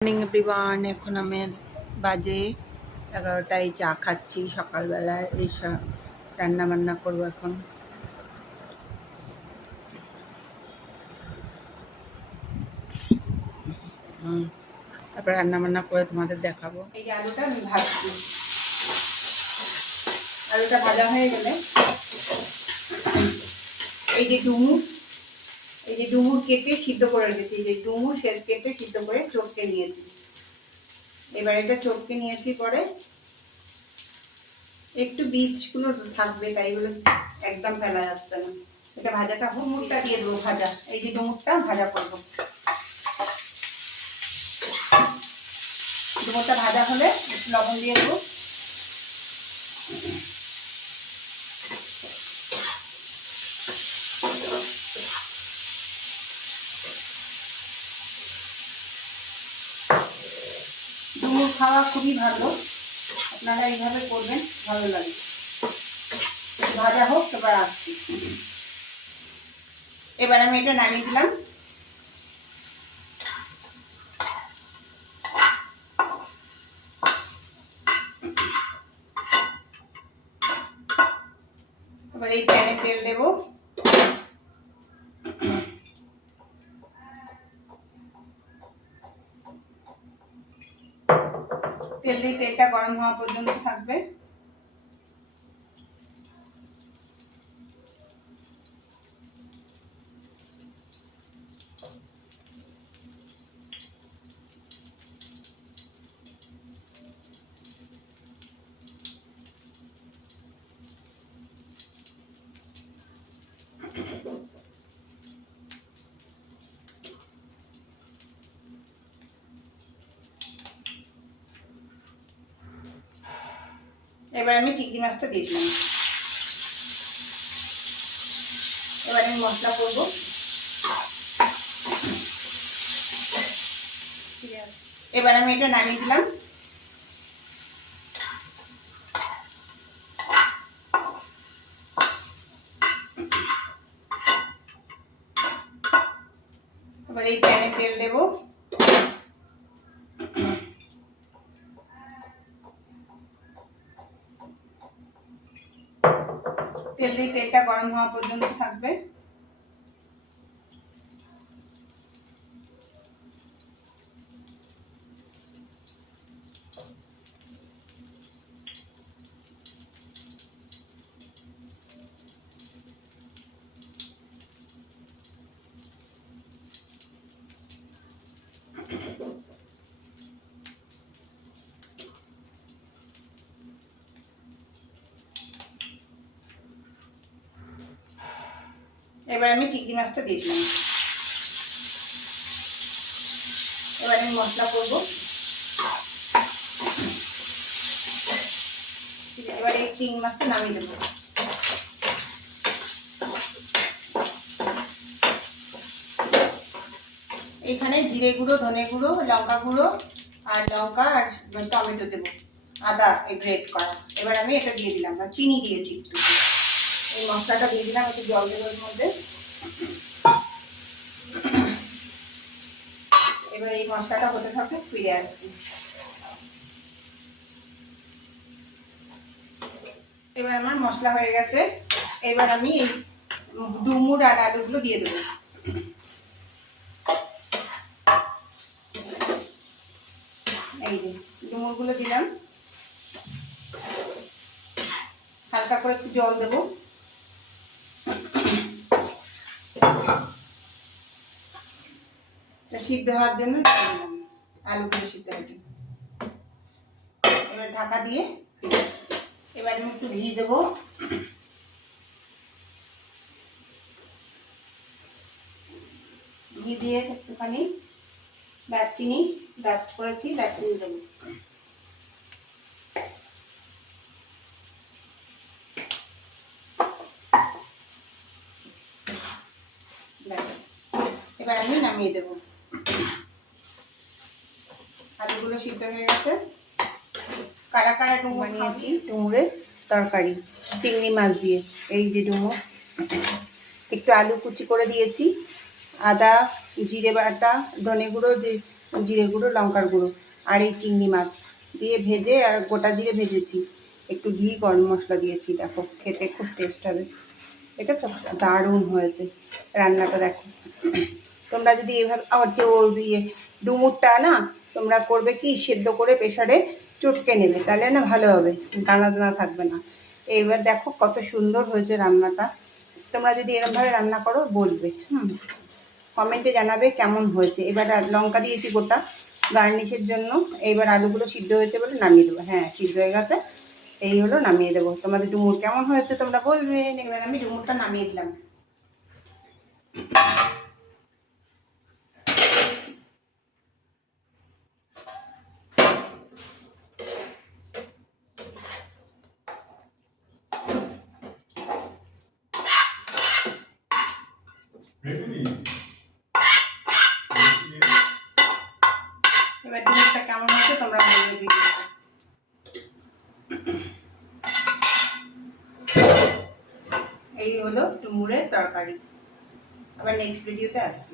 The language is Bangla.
Morning everyone. এখন আমি বাজে 11টায়, চা খাচ্ছি সকালবেলায়। এই রান্না বান্না করবো এখন। তারপরে রান্না বান্না করে তোমাদের দেখাবো। এই যে আলুটা আমি ভাজছি, আলুটা ভাজা হয়ে গেলে এই যে ডুমুর কেটে সিদ্ধ করে রেখেছি। এই যে ডুমুর কেটে সিদ্ধ করে চটকে নিয়েছি। এবার এটা চটকে নিয়েছি, পরে একটু বীজগুলো থাকবে, তাই বলে একদম ফেলা যাচ্ছে না। এটা ভাজাটা ডুমুরটা দিয়ে দেবো ভাজা। এই যে ডুমুরটা ভাজা করবো। ডুমুরটা ভাজা হলে একটু লবণ দিয়ে দেবো। ডুমুর খাওয়া খুবই ভালো, আপনারা এইভাবে করবেন, ভালো লাগে। ভাজা হোক, এবার আসছি। এবার আমি এটা নামিয়ে দিলাম। এবার এই প্যানে তেল দেবো। তেল দিয়ে তেলটা গরম হওয়া পর্যন্ত থাকবে। এবার আমি চিংড়ি মাছটা দিয়ে দিলাম। এবার আমি মশলা করবো। এবার আমি এটা নামিয়ে দিলাম। এবার এই প্যানে তেল দেবো। তেল দিয়ে তেলটা গরম হওয়া পর্যন্ত থাকবে। এবার আমি চিংড়ি মাছটা দিয়ে দিলাম। এবার আমি মশলা করব। এবার এই চিংড়ি মাছটা নামিয়ে দেবো। এখানে জিরে গুঁড়ো, ধনে গুঁড়ো, লঙ্কা গুঁড়ো আর লঙ্কা আর টমেটো দেবো, আদা গ্রেট করা। এবার আমি এটা দিয়ে দিলাম, চিনি দিয়েছি একটু। এই মশলাটা দিয়ে দিলাম, একটু জল দেবো এর মধ্যে। এবার এই মশলাটা হতে থাকে, ফিরে আসছি। এবার আমার মশলা হয়ে গেছে। এবার আমি এই ডুমুর আর আলুগুলো দিয়ে দেবো। এই যে ডুমুরগুলো দিলাম, হালকা করে একটু জল দেবো। সিদ্ধ হওয়ার জন্য আলুগুলো সিদ্ধ হয়ে যাবে। এবার ঢাকা দিয়ে এবার আমি একটু ঘি দেবো। ঘি দিয়ে একটুখানি দারচিনি ডাস্ট করেছি, দারচিনি দেবো। এবার আমি নামিয়ে দেবো। আলুগুলো সিদ্ধ হয়ে গেছে। কারা কারা ডুমুর বানিয়েছি, ডুমুরের তরকারি চিংড়ি মাছ দিয়ে। এই যে ডুমুর, একটু আলু কুচি করে দিয়েছি, আদা, জিরে বাটা, ধনে গুঁড়ো, জিরে গুঁড়ো, লঙ্কার গুঁড়ো আর এই চিংড়ি মাছ দিয়ে ভেজে আর গোটা জিরে ভেজেছি, একটু ঘি, গরম মশলা দিয়েছি। দেখো খেতে খুব টেস্ট হবে, ঠিক আছে? দারুণ হয়েছে রান্নাটা, দেখো। তোমরা যদি এভাবে আবার যে ওর ডুমুরটা না তোমরা করবে কি, সেদ্ধ করে প্রেশারে চটকে নেবে, তাহলে না ভালো হবে, দানা দানা থাকবে না। এইবার দেখো কত সুন্দর হয়েছে রান্নাটা। তোমরা যদি এরকমভাবে রান্না করো বলবে, কমেন্টে জানাবে কেমন হয়েছে। এবার লঙ্কা দিয়েছি গোটা গার্নিশের জন্য। এইবার আলুগুলো সিদ্ধ হয়েছে বলে নামিয়ে দেবো। হ্যাঁ, সিদ্ধ হয়ে গেছে, এই হলো, নামিয়ে দেবো। তোমাদের ডুমুর কেমন হয়েছে তোমরা বলবে। এবার আমি ডুমুরটা নামিয়ে দিলাম। এবার ডুমুরটা কেমন হয়েছে তোমরা বলবে দিদি। এই হলো ডুমুরের তরকারি। আবার নেক্সট ভিডিওতে আসছি।